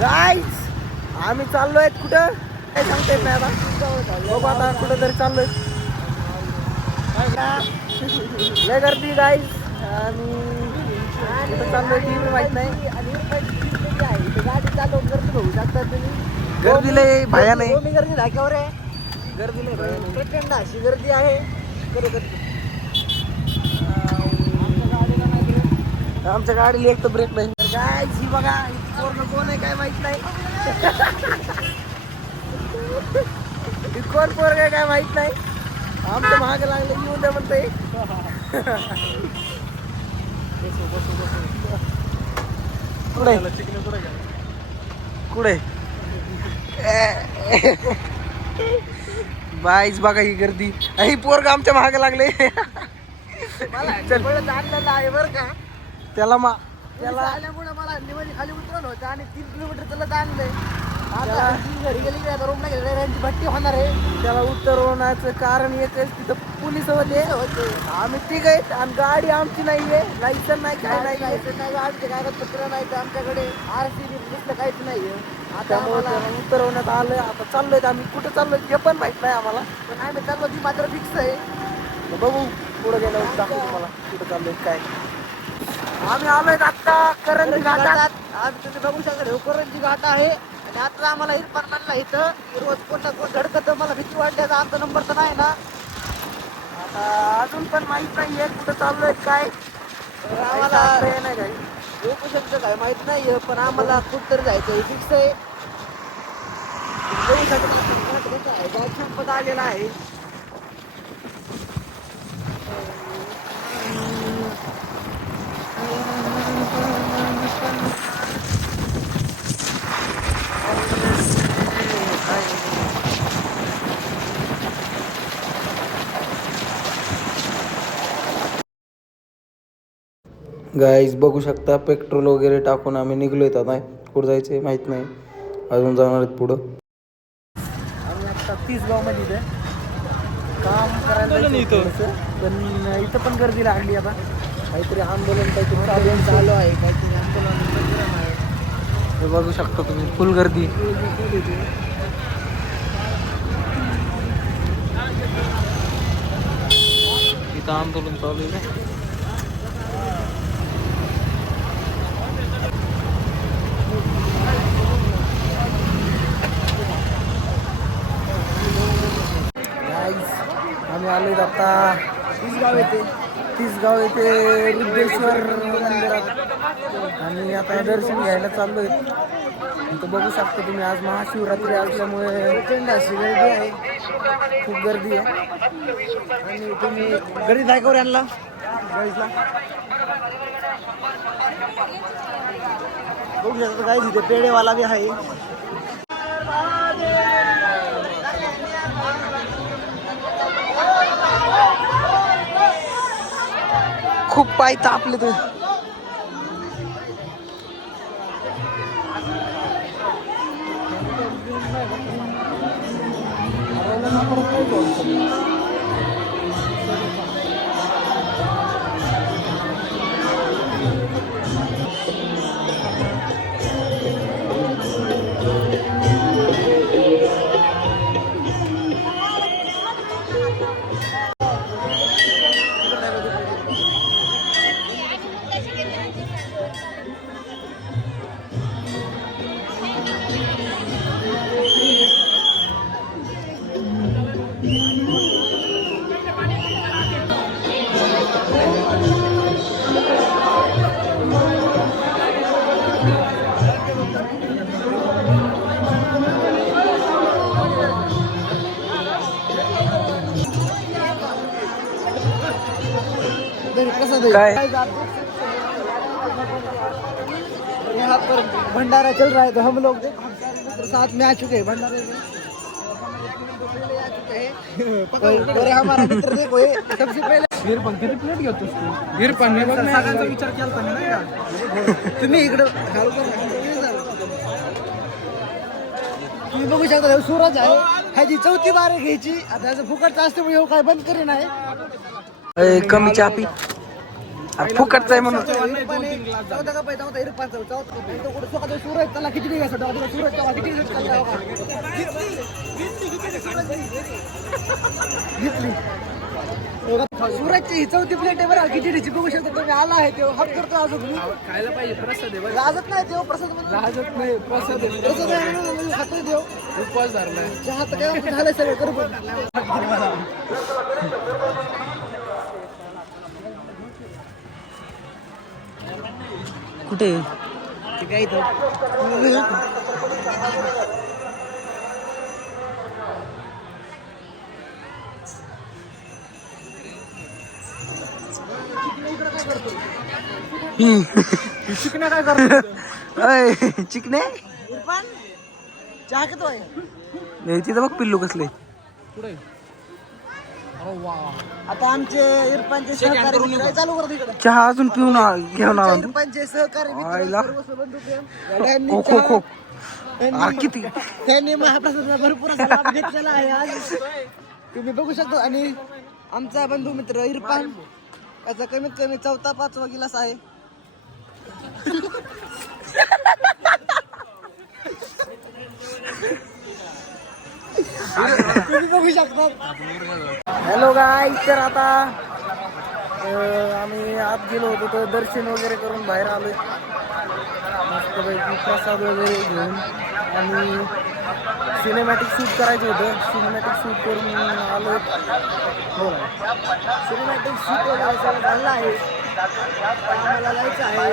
Guys आम्ही चाललोय कुठं काय सांगता येत नाही आता. बघू आता कुठं तरी चाललोय. लय गर्दी गाईज आणि कुठं चाललोय ती पण माहित नाही. गाडी चालवून गर्दी बघू शकता तुम्ही. गर्दी लय भयान आहे. मी गर्दी धाक्यावर आहे. गर्दी लय भयान प्रचंड अशी गर्दी आहे. आमच्या गाडीला एक तर ब्रेक नाही. काय ही बघा पोरग कोण आहे काय माहित नाही. कोण पोरग आहे काय माहित नाही. आमच्या महाग लागलं येऊन द्या म्हणतंय. कुठे कुठे बाईच बघा ही गर्दी. ही पोरग आमच्या महाग लागले. चल आणलेलं आहे बरं का. त्याला आल्यामुळे मला निवारी खाली उतरवलं होतं आणि 3 किलोमीटर त्याला आणलंय. आता घरी गेली की आता रूमला गेले त्यांची भट्टी होणार आहे. त्याला उतरवण्याचं कारण एकच तिथं पोलीस होते. आम्ही तिघ आहेत आणि गाडी आमची नाहीये. लायसन नाही काय नाही. लायसन नाही आमचे कागदपत्र नाही आमच्याकडे. RC दुसरं काहीच नाहीये. आता आम्हाला उतरवण्यात आलंय. आता चाललोय आम्ही कुठं चाललोय ते पण माहित नाही आम्हाला. पण आम्ही चाललो ती मात्र फिक्स आहे. बघू पुढे गेल्यावर दाखवू तुम्हाला कुठं चाललोय काय. आम्ही आलोय आता करंजी घाटात. आज तुम्ही बघू शकता करंजी घाट आहे. आणि आता आम्हाला इरफानला इथं रोज कोण ना कोण धडकत. मला भीती वाटल्याचा आमचा नंबर तर नाही ना. आता अजून पण माहित नाहीये कुठं चाललोय काय. आम्हाला नाही काही बघू शकतं काय माहित नाहीये. पण आम्हाला कुठं जायचं हे फिक्स आहे. बघू शकता संपत आलेला आहे. गाईज बघू शकता पेट्रोल वगैरे टाकून आम्ही निघलोय. आता कुठं जायचं आहे माहीत नाही. अजून जाणार आहेत पुढं. आम्ही आता 30 गावमध्ये इथे काम करायला पण इथं पण गर्दी लागली. आता काहीतरी आंदोलन चालू आहे. काहीतरी आंदोलन आहे. बघू शकता तुम्ही फुल गर्दी. इथं आंदोलन चालू आहे. आम्ही आलोय आता तिसगाव येथे रुद्रेश्वर मंदिरात आणि आता दर्शन घ्यायला चाललोय. इथं बघू शकता तुम्ही आज महाशिवरात्री असल्यामुळे प्रचंड अशी गर्दी आहे. खूप गर्दी आहे. आणि तुम्ही घरी जायकर आणला गाईजला बघू शकता. गाईज इथे पेढेवाला बी आहे. खूप पाय तापले ते. काय यहाँ पर भंडारा चल रहा है तो हम लोग साथ में आ चुके हैं भंडारे में. और हमारा मित्र देखो सबसे पहले इरफान किती प्लेट घेतो तू. इरफान ने सगळ्यांचा विचार केला नाही का तुम्ही इकडं तुम्ही बघू शकता. सूरज आहे ह्याची 4थी बार घ्यायची. आता फुकट असते म्हणजे काय बंद करी नाही. कमी चापी फुकटचं आहे म्हणून चौथा कप आहे इरफानचा चौथा कप तो कुठे स्वतः सूरज त्याला खिचडी घ्यायचं सूरज त्याला खिचडी घेतली सूरजची ही चौथी प्लेट आहे बरं खिचडीची बघू शकता तुम्ही आला आहे तेव्हा हात करतो अजून खायला पाहिजे प्रसाद आहे राजत नाही देव प्रसाद राजत नाही प्रसाद आहे खातोय देव उपवास धरलाय चहा तर काय झालंय सगळं करू कुठे काय इथं चिकने काय करतो चिकने चहा किती आहे तिथं बघ पिल्लू कसले पुढे आता आमचे इरफानचे सहकारी मित्र चालू करतो इकडे चहा अजून पिऊन घेऊन आला इरफानचे सहकारी मित्र किती त्यांनी महाप्रसादाचा भरपूर असा लाभ घेतलेला आहे आज तुम्ही बघू शकता आणि आमचा बंधू मित्र इरफान याचा कमीत कमी 4-5वा गिलास आहे तुम्ही बघू शकता हॅलो गाईस तर आता आम्ही आत गेलो होतो तर दर्शन वगैरे करून बाहेर आलोय मस्तपैकी प्रसाद वगैरे घेऊन आणि सिनेमॅटिक शूट करायचं होतं सिनेमॅटिक शूट करून आलो हो सिनेमॅटिक शूट वगैरे सगळं झालं आहे आम्हाला जायचं आहे